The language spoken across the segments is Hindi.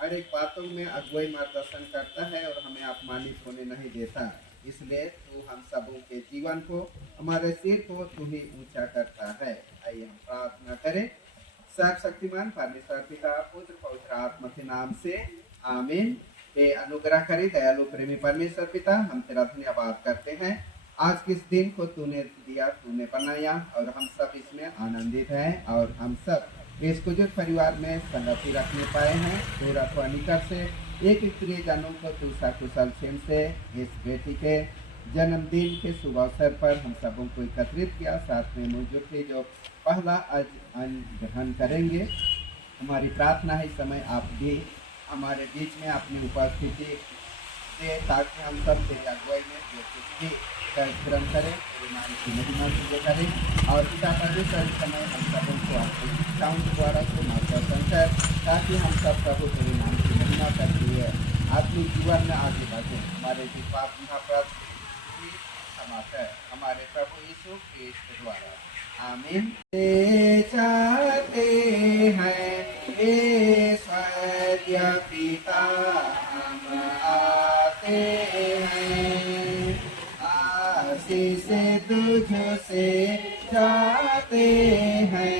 हर एक बातों में अगुवाई मार्गदर्शन करता है और हमें अपमानित होने नहीं देता। इसलिए तू हम सबों के जीवन को, हमारे सिर को तू ही ऊंचा करता है। आइए हम प्रार्थना करें। सर्वशक्तिमान परमेश्वर पिता, पुत्र, पवित्र आत्मा के नाम से आमीन। हे अनुग्रहकारी दयालु प्रेमी परमेश्वर पिता, हम तेरा धन्यवाद करते हैं। आज किस दिन को तूने दिया, तूने बनाया और हम सब इसमें आनंदित हैं और हम सब इस कुजुर परिवार में संगति रखने पाए हैं। तू रखवा निकट से एक प्रियजनों को तू सकुशल क्षेम से इस बेटी के जन्मदिन के शुभ अवसर पर हम सबों को एकत्रित किया। साथ में मुझे जो पहला आज अन्न ग्रहण करेंगे, हमारी प्रार्थना है इस समय आप भी हमारे बीच में अपनी उपस्थिति दे, ताकि हम सब तेरी अगुवाई में जो कुछ भी कार्यक्रम करें तेरे नाम की महिमा से करें। और पिता परमेश्वर इस समय हम सबों को अपने इच्छाओं के द्वारा से मार्गदर्शन कर, ताकि हम सब प्रभु तेरे नाम की महिमा करते हुए अपने जीवन में आगे बढ़े। हमारे विश्वास महाप्रभु समाप्त हमारे प्रभु यीशु क्रिस्ट के द्वारा आमीन। चाहते हैं ईश्वर पिता, हम आते हैं आशीष तुझसे चाहते हैं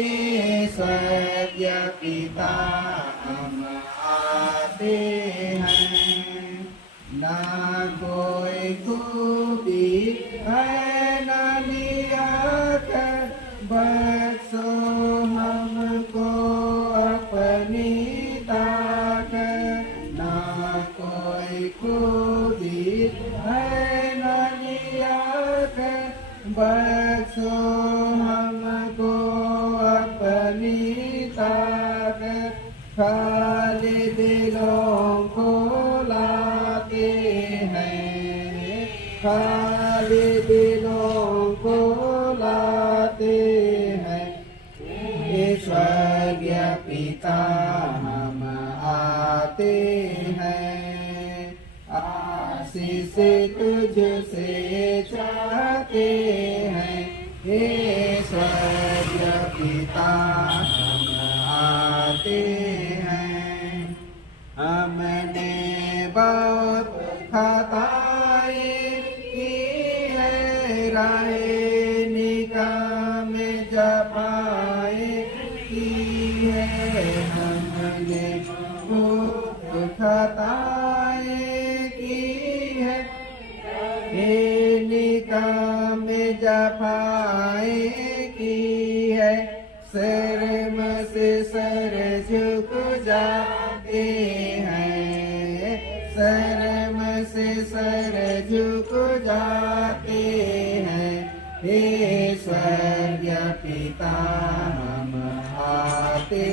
ईश्वर पिता, हम आते हैं। ना कोई खूबी है ना नियाकर, बख्शो हमको अपनी ताकत। ना कोई खूबी है ना नियाकर, बख्शो हमको अपनी ताकत। खाली दिलों को लाते हैं, खाली दिलों को लाते हैं ईश्वरीय पिता, हम आते हैं आशीष तुझसे चाहते हैं ईश्वरीय पिता, हम आते हैं। हमने बहुत खताएं की है, राहे निकाम जपाए की है। हमने बहुत खताएं की है, निकाम जपाए की है। शर्म से सर झुक जाते हैं, शर्म से सर झुक जाते हैं ईश्वरीय पिता, हम आते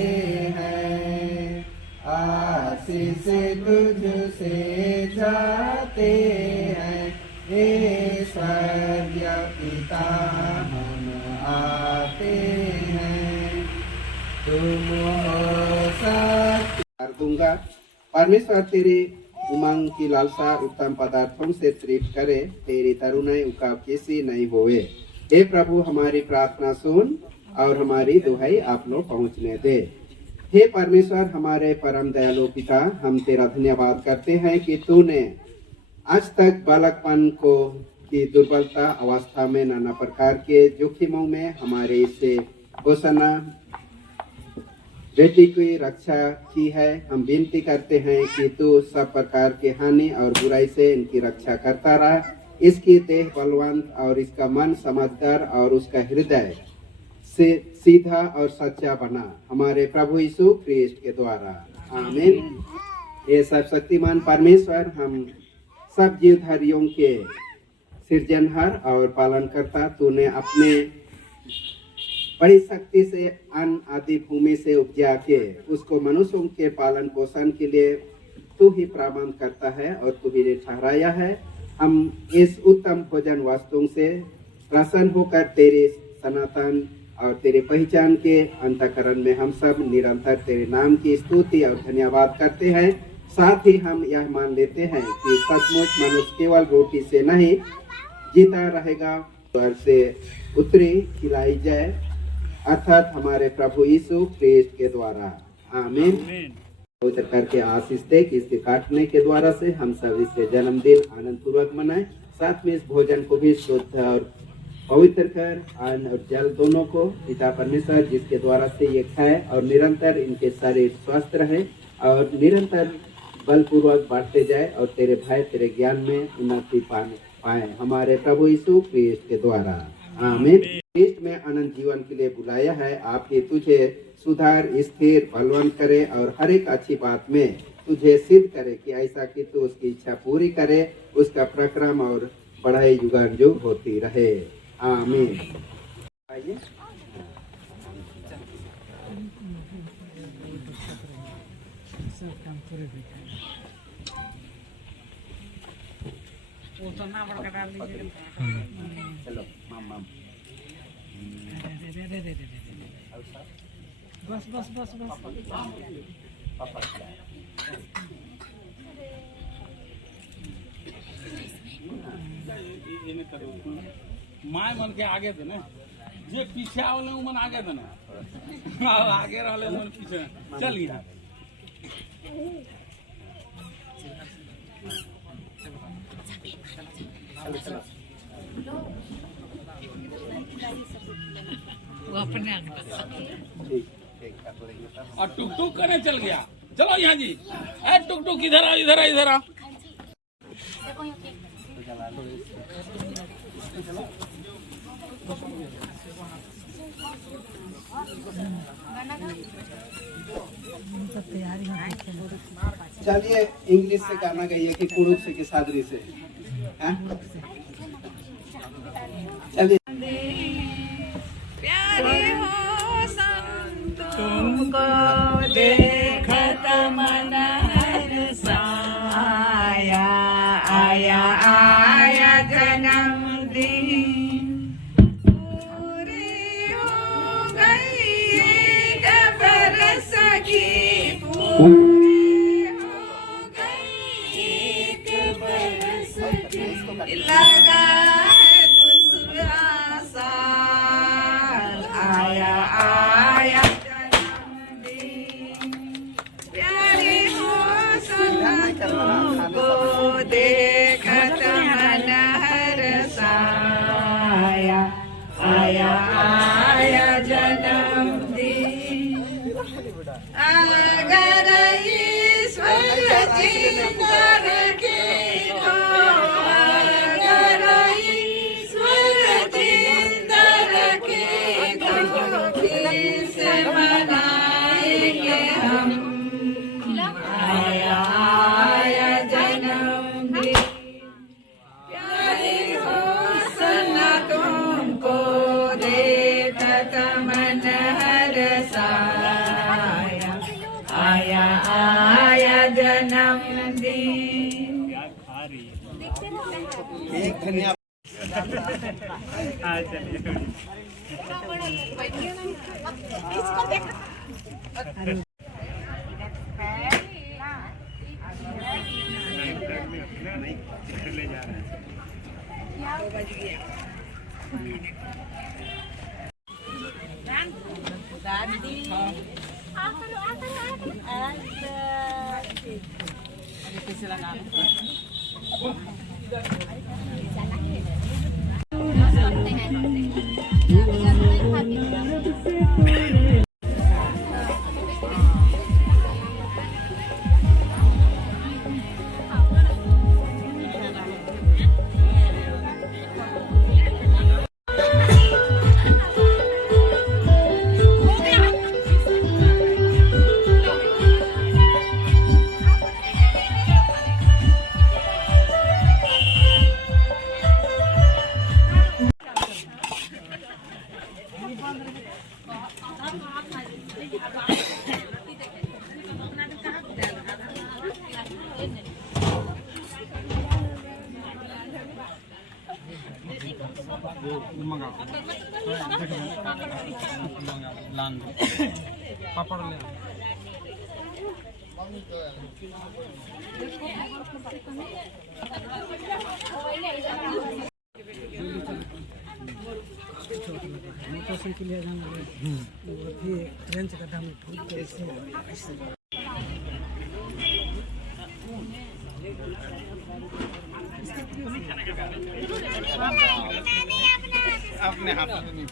हैं आशीष तुझसे चाहते हैं ईश्वरीय पिता, हम आते हैं। तुम हो सत्य कर दूंगा। परमेश्वर तेरे उमंग की लालसा उत्तम पदार्थों से तृप्त करे, तेरी तरुणाई उकाब किसी नहीं होए। हे प्रभु, हमारी प्रार्थना सुन और हमारी दुहाई आप लोग पहुँचने दे। हे परमेश्वर हमारे परम दयालु पिता, हम तेरा धन्यवाद करते हैं कि तूने आज तक बालकपन को की दुर्बलता अवस्था में नाना प्रकार के जोखिमों में हमारे इससे घोषणा बेटी की रक्षा की है। हम विनती करते हैं कि तू सब प्रकार के हानि और बुराई से इनकी रक्षा करता रहा। इसकी देह बलवंत और इसका मन समझदार और उसका हृदय से सीधा और सच्चा बना, हमारे प्रभु यीशु क्रिस्ट के द्वारा आमीन। ये सर्वशक्तिमान परमेश्वर, हम सब जीवधारियों के सृजनहार और पालनकर्ता, तूने अपने बड़ी शक्ति से अन्न आदि भूमि से उपजा के उसको मनुष्यों के पालन पोषण के लिए तू ही प्रबंध करता है और तू ही ठहराया है। हम इस उत्तम भोजन वस्तुओं से प्रसन्न होकर तेरे सनातन और तेरे पहचान के अंतःकरण में हम सब निरंतर तेरे नाम की स्तुति और धन्यवाद करते हैं। साथ ही हम यह मान लेते हैं कि सचमुच मनुष्य केवल रोटी से नहीं जीता रहेगा, स्वर्ग से उतरी खिलाई जाए, अर्थात हमारे प्रभु यीशु क्रिस्ट के द्वारा आमीन। पवित्र करके आशीष दे कि इसके काटने के द्वारा से हम सब इसके जन्मदिन आनंद पूर्वक मनाएं। साथ में इस भोजन को भी शुद्ध और पवित्र कर अन्न और जल दोनों को पिता परमेश्वर जिसके द्वारा से ये खाए और निरंतर इनके शरीर स्वस्थ रहे और निरंतर बलपूर्वक बढ़ते जाए और तेरे भय तेरे ज्ञान में उन्नति पाए हमारे प्रभु यीशु क्रिस्ट के द्वारा आमीन। क्रिस्ट में अनंत जीवन के लिए बुलाया है। आपके तुझे सुधार स्थिर बलवान करे और हर एक अच्छी बात में तुझे सिद्ध करे कि ऐसा कि तू उसकी इच्छा पूरी करे, उसका प्रक्रम और बढ़ाई युगानुयुग होती रहे आमीन। आइए चलो मामा बस बस बस बस पापा माय मन के आगे थे ना, जे पीछे आवले उ मन आगे थे ना, आगे रहले मन पीछे। चल यहाँ वो अपने और टुक टुक करने चल गया। चलो यहाँ जी, अरे टुक टुक इधर आ इधर आ इधर आ। चलिए इंग्लिश से गाना गाइए कि कुरुक से कि सादरी से चलिए। प्यारे हो तुमको देखत मन हर्षाया, आया आया जन्मदिन पूरी हो गई एक बरस की, पूरी हो गई एक बरस की, लगा है दूसरा साल, आया आया जन्मदिन। प्यारे हो तुमको देखत मन हर्षाया, आया आया जन्मदिन। अगर ईश्वर जिंदा रखे तो, अगर ईश्वर जिंदा रखे तो किसे मनाएंगे हम, आया आया जन्मदिन। प्यारे हो सना तुमको देखत मन हर्षाया, आया आया जन्मदिन। एक धन्यवाद। पापड़ ले मोटरसाइकिल रेंज का दाम अपने हाथ में